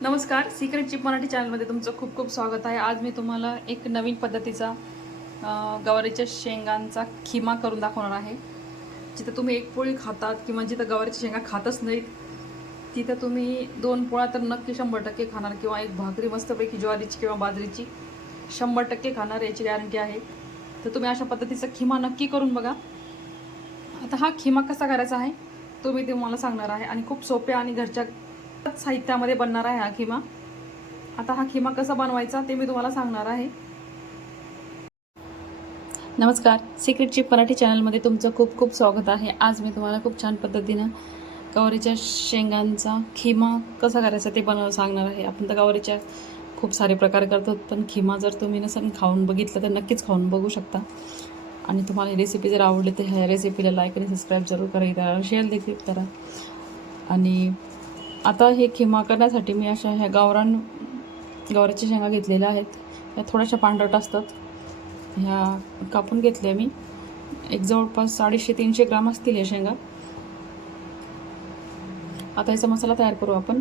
नमस्कार secret chip Marathi चॅनलमध्ये तुमचं खूप खूप स्वागत आहे. आज मी तुम्हाला एक नवीन पद्धतीचा गवारीच्या शेंगांचा खिमा करून दाखवणार आहे. जिथं तुम्ही एक पोळी खातात किंवा जिथं गवारीच्या शेंगा खातच नाहीत तिथं तुम्ही दोन पोळ्या तर नक्की शंभर टक्के खाणार किंवा एक भाकरी मस्तपैकी ज्वारीची किंवा बाजरीची शंभर टक्के खाणार याची गॅरंटी आहे. तर तुम्ही अशा पद्धतीचा खिमा नक्की करून बघा. आता हा खिमा कसा करायचा आहे तो मी तुम्हाला सांगणार आहे. आणि खूप सोप्या आणि घरच्या साहित्यामध्ये बनणार आहे हा खिमा. आता हा खिमा कसा बनवायचा ते मी तुम्हाला सांगणार आहे. नमस्कार. सिक्रेट चिप मराठी चॅनलमध्ये तुमचं खूप खूप स्वागत आहे. आज मी तुम्हाला खूप छान पद्धतीनं गवारीच्या शेंगांचा खिमा कसा करायचा ते बनव सांगणार आहे. आपण तर गवारीच्या खूप सारे प्रकार करतो पण खिमा जर तुम्ही नसेल खाऊन बघितलं तर नक्कीच खाऊन बघू शकता. आणि तुम्हाला ही रेसिपी जर आवडली तर ह्या रेसिपीला लाईक आणि सबस्क्राईब जरूर करा. इतर शेअर देखील करा. आणि आता हे खिमा करण्यासाठी मी अशा ह्या गावरान गवऱ्याच्या शेंगा घेतलेल्या आहेत. ह्या थोड्याशा पांढरट असतात. ह्या कापून घेतल्या मी. एक जवळपास अडीचशे तीनशे ग्राम असतील या शेंगा. आता याचा मसाला तयार करू आपण.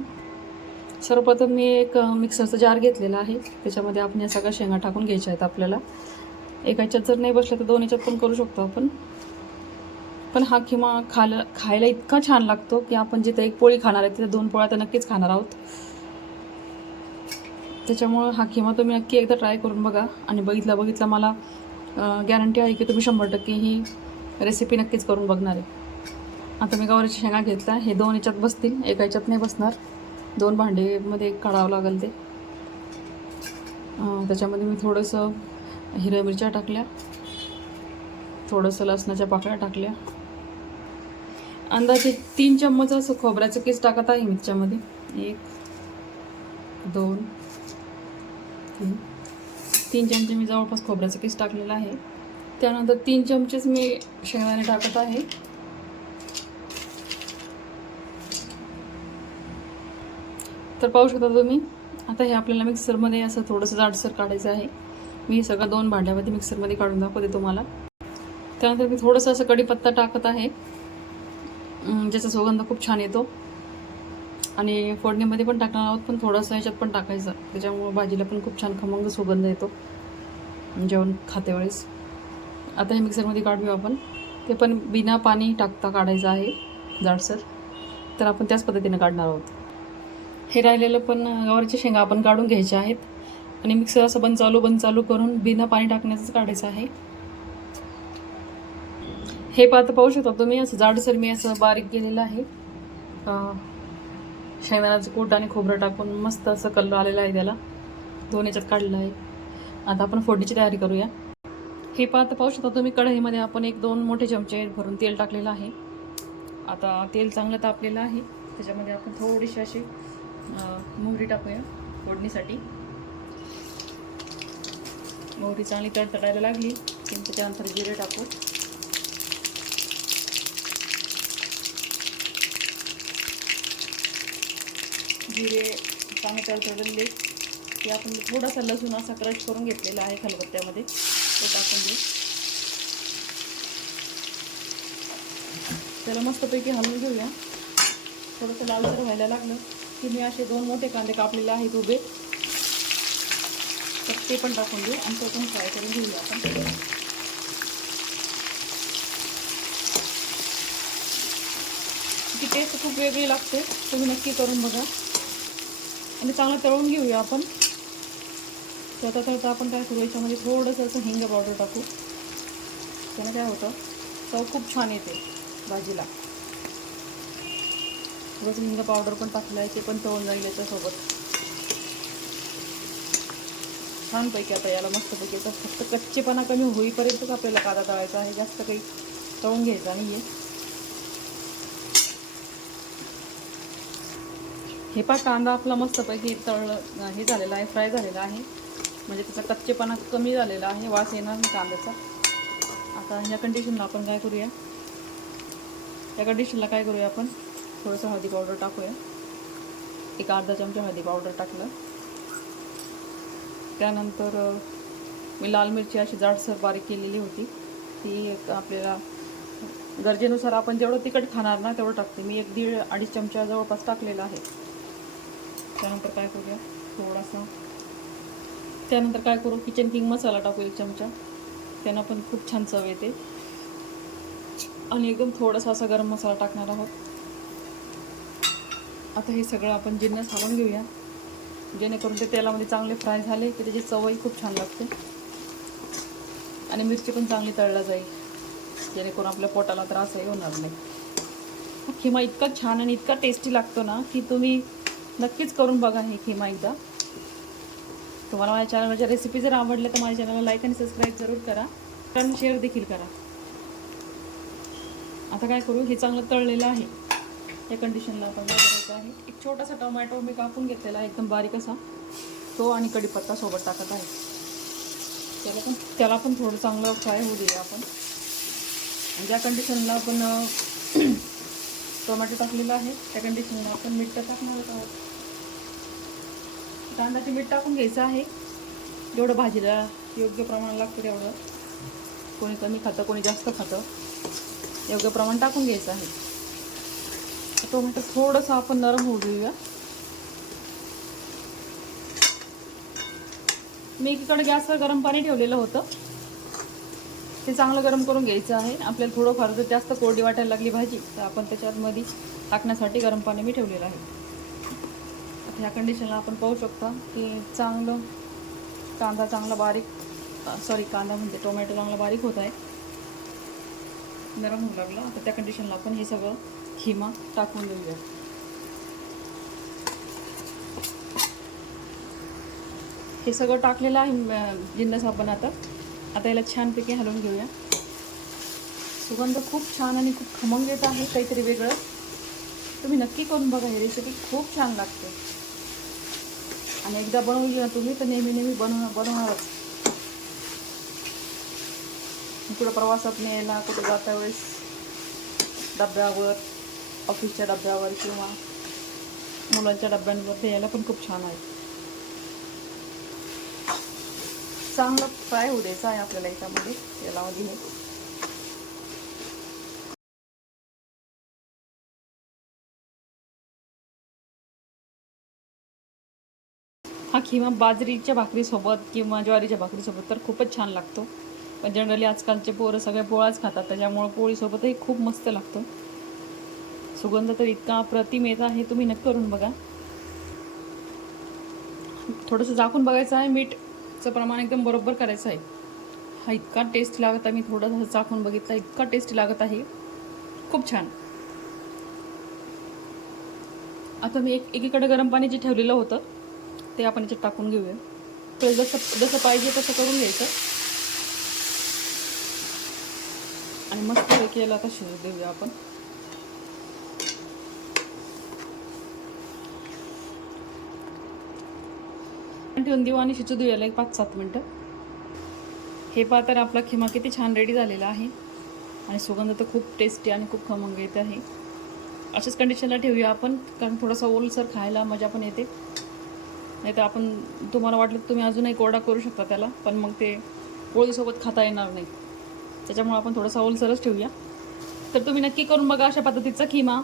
सर्वप्रथम मी एक मिक्सरचा जार घेतलेला आहे. त्याच्यामध्ये आपण या सगळ्या शेंगा टाकून घ्यायच्या आहेत आपल्याला. एका ह्याच्यात जर नाही बसलं तर दोन ह्याच्यात पण करू शकतो आपण. पण हा किंवा खायला खायला इतका छान लागतो की आपण जिथे एक पोळी खाणार आहे तिथे दोन पोळ्या तर नक्कीच खाणार आहोत. त्याच्यामुळं हा किंवा तुम्ही नक्की एकदा ट्राय करून बघा आणि बघितला बघितला मला गॅरंटी आहे की तुम्ही शंभर टक्के ही रेसिपी नक्कीच करून बघणार आहे. आता मी गवारीच्या शेंगा घेतला हे दोन याच्यात बसतील एका याच्यात नाही बसणार. दोन भांडेमध्ये काढावं लागेल ते. त्याच्यामध्ये मी थोडंसं हिरव्या मिरच्या टाकल्या थोडंसं लसणाच्या पाकळ्या टाकल्या. अंदाजे तीन चम्मच असं खोबऱ्याचं केस टाकत आहे मिरच्यामध्ये. एक दोन तीन. तीन चमचे मी जवळपास खोबऱ्याचं केस टाकलेलं आहे. त्यानंतर तीन चमचेच मी शेंगदाणे टाकत आहे. तर पाहू शकता तुम्ही आता हे आपल्याला मिक्सरमध्ये असं थोडंसं जाडसर काढायचं आहे. मी सगळं दोन भांड्यामध्ये मिक्सरमध्ये काढून दाखवते तुम्हाला. त्यानंतर मी थोडंसं असं कढीपत्ता टाकत आहे. ज्याचा सुगंध खूप छान येतो. आणि फोडणीमध्ये पण टाकणार आहोत पण थोडंसं ह्याच्यात पण टाकायचं. त्याच्यामुळं भाजीला पण खूप छान खमंग सुगंध येतो. जेवण खाते वेळेस. आता हे मिक्सरमध्ये काढूया आपण. ते पण बिना पाणी टाकता काढायचं आहे जाडसर. तर आपण त्याच पद्धतीने काढणार आहोत. हे राहिलेलं पण गवारीच्या शेंगा आपण काढून घ्यायच्या आहेत. आणि मिक्सर असं बंद चालू बंद चालू करून बिना पाणी टाकण्याचंच काढायचं आहे. हे पात्र पाहू शकता तुम्ही असं जाडसर मी असं बारीक केलेलं आहे. शेंगदाण्याचं कूट आणि खोबरं टाकून मस्त असं कलर आलेला आहे त्याला. दोन याच्यात काढलेलं आहे. आता आपण फोडणीची तयारी करूया. हे पात्र पाहू शकता तुम्ही कढईमध्ये आपण एक दोन मोठे चमचे भरून तेल टाकलेलं आहे. आता तेल चांगलं तापलेलं आहे. त्याच्यामध्ये आपण थोडीशी अशी मोहरी टाकूया फोडणीसाठी. मोहरी चांगली तडतडायला लागली की त्यानंतर जिरे टाकू. जिरे चांगले तडतडले की आपण थोडासा लसूण असा क्रश करून घेतलेला आहे खलबत्त्यामध्ये तो टाकून देऊ. त्याला मस्तपैकी हलवून घेऊया. थोडंसं लालसर व्हायला लागलं. की मी असे दोन मोठे कांदे कापलेले आहेत उभे. तर ते पण टाकून देऊ आणि तो पण फ्राय करून घेऊया आपण. ती टेस्ट खूप वेगळी लागते. तुम्ही नक्की करून बघा. आणि चांगलं तळून घेऊया आपण. तळता तळता आपण काय करू याच्यामध्ये थोडंसं असं हिंग पावडर टाकू. त्यानं काय होतं? चव खूप छान येते भाजीला. थोडंसं हिंग पावडर पण टाकलं आहे ते पण तळून जाईल याच्यासोबत. छानपैकी आता याला मस्तपैकी आता फक्त कच्चेपणा कमी होईपर्यंतच आपल्याला कादा तळायचा आहे. जास्त काही तळून घ्यायचा नाही आहे हे पा कांदा आपला मस्तपैकी तळ हे झालेला आहे फ्राय झालेला आहे. म्हणजे त्याचा कच्चेपणा कमी झालेला आहे वास येणार नाही कांद्याचा. आता ह्या कंडिशनला आपण काय करूया? या कंडिशनला काय करूया आपण? थोडंसं हळदी पावडर टाकूया. एक अर्धा चमचा हळदी पावडर टाकलं. त्यानंतर मी लाल मिरची अशी जाडसर बारीक केलेली होती. ती एक आपल्याला गरजेनुसार आपण जेवढं तिखट खाणार ना तेवढं टाकते. मी एक दीड अडीच चमचा जवळपास टाकलेला आहे. त्यानंतर काय करूया? थोडासा. त्यानंतर काय करू? किचन किंग मसाला टाकू एक चमचा. त्यानं पण खूप छान चव येते. आणि एकदम थोडासा असा गरम मसाला टाकणार आहोत. आता हे सगळं आपण जिन्नस हालून घेऊया. जेणेकरून ते तेलामध्ये चांगले फ्राय झाले की त्याची चवही खूप छान लागते. आणि मिरची पण चांगली तळला जाईल. जेणेकरून आपल्या पोटाला त्रासही होणार नाही. खिमा इतका छान आणि इतका टेस्टी लागतो ना की तुम्ही नक्कीच करून बघा हे खिमा एकदा. तुम्हाला माझ्या चॅनलच्या रेसिपी जर आवडल्या तर माझ्या चॅनलला लाईक आणि सबस्क्राईब जरूर करा. आणि शेअर देखील करा. आता काय करू? हे चांगलं तळलेलं आहे. या कंडिशनला आपण काय करायचं आहे. एक छोटासा टोमॅटो मी कापून घेतलेला आहे. एकदम बारीक असा. तो आणि कढीपत्ता सोबत टाकत आहे. त्याला पण त्याला पण थोडं चांगलं फ्राय होऊ देऊया आपण. ज्या कंडिशनला आपण टोमॅटो टाकलेला आहे त्या कंडिशनला आपण मीठ टाकणार आहोत. कांदाचे मीठ टाकून घ्यायचं आहे. जेवढं भाजीला योग्य प्रमाण लागतं तेवढं. कोणी कमी खातं कोणी जास्त खातं. योग्य प्रमाण टाकून घ्यायचं आहे. टोमॅटो थोडंसं आपण नरम होऊ देऊया. मी एकीकडे गॅसवर गरम पाणी ठेवलेलं होतं. ते चांगलं गरम करून घ्यायचं आहे. आपल्याला थोडंफार जर जास्त कोरडी वाटायला लागली भाजी तर आपण त्याच्यात मध्ये टाकण्यासाठी गरम पाणी मी ठेवलेलं आहे. ह्या कंडिशनला आपण पाहू शकता की चांगलं कांदा चांगला बारीक सॉरी कांदा म्हणते टोमॅटो चांगला बारीक होत आहे. नरम होऊ लागला. आता त्या कंडिशनला आपण हे सगळं खिमा टाकून देऊया. हे सगळं टाकलेलं आहे जिन्नस आपण आता. आता याला छानपैकी हलवून घेऊया. सुगंध खूप छान आणि खूप खमंग येत आहे काहीतरी वेगळं. तुम्ही नक्की करून बघा ही रेसिपी खूप छान लागते. आणि एकदा बनवली ना तुम्ही तर नेहमी नेहमी बनव बनवणारच. कुठं प्रवासात न्यायला कुठं जाता वेळेस डब्यावर ऑफिसच्या डब्यावर किंवा मुलांच्या डब्यांवर यायला पण खूप छान आहे. चांगलं फ्राय होऊ द्यायचा आहे आपल्याला याच्यामध्ये. तेलामध्ये हा किंवा बाजरीच्या भाकरीसोबत किंवा ज्वारीच्या भाकरीसोबत तर खूपच छान लागतो. पण जनरली आजकालचे पोरं सगळे पोळाच खातात त्याच्यामुळं पोळीसोबतही खूप मस्त लागतो. सुगंध तर इतका अप्रतिम येत आहे तुम्ही नक्की करून बघा. थोडंसं झाकून बघायचं आहे मीठचं प्रमाण एकदम बरोबर करायचं आहे. हा इतका टेस्ट लागत आहे मी थोडंसं चाखून बघितला इतका टेस्टी लागत आहे. खूप छान. आता मी एक एकीकडे गरम पाणी जे ठेवलेलं होतं. ते आपण याच्यात टाकून घेऊया. तर जसं जसं पाहिजे तसं करून घ्यायचं. आणि मस्त पैकी याला आता शिजू देऊया आपण. ठेवून देऊ आणि शिजू देऊया एक पाच सात मिनटं. हे पाहा तर आपला खिमा किती छान रेडी झालेला आहे. आणि सुगंध तर खूप टेस्टी आणि खूप खमंग येत आहे. अशाच कंडिशनला ठेवूया आपण कारण थोडासा ओलसर खायला मजा पण येते. नाही तर आपण तुम्हाला वाटलं तुम्ही अजूनही कोरडा करू शकता त्याला पण मग ते पोळीसोबत खाता येणार नाही. त्याच्यामुळे आपण थोडासा ओलसरच ठेवूया. तर तुम्ही नक्की करून बघा अशा पद्धतीचा खिमा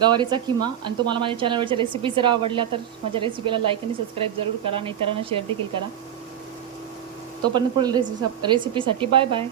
गवारीचा खिमा आणि तुम्हाला माझ्या चॅनलवरच्या रेसिपी जर आवडल्या तर माझ्या रेसिपीला लाईक आणि सबस्क्राईब जरूर करा आणि इतरांना शेअर देखील करा. तोपर्यंत पुढील रेसिपी रेसिपीसाठी बाय बाय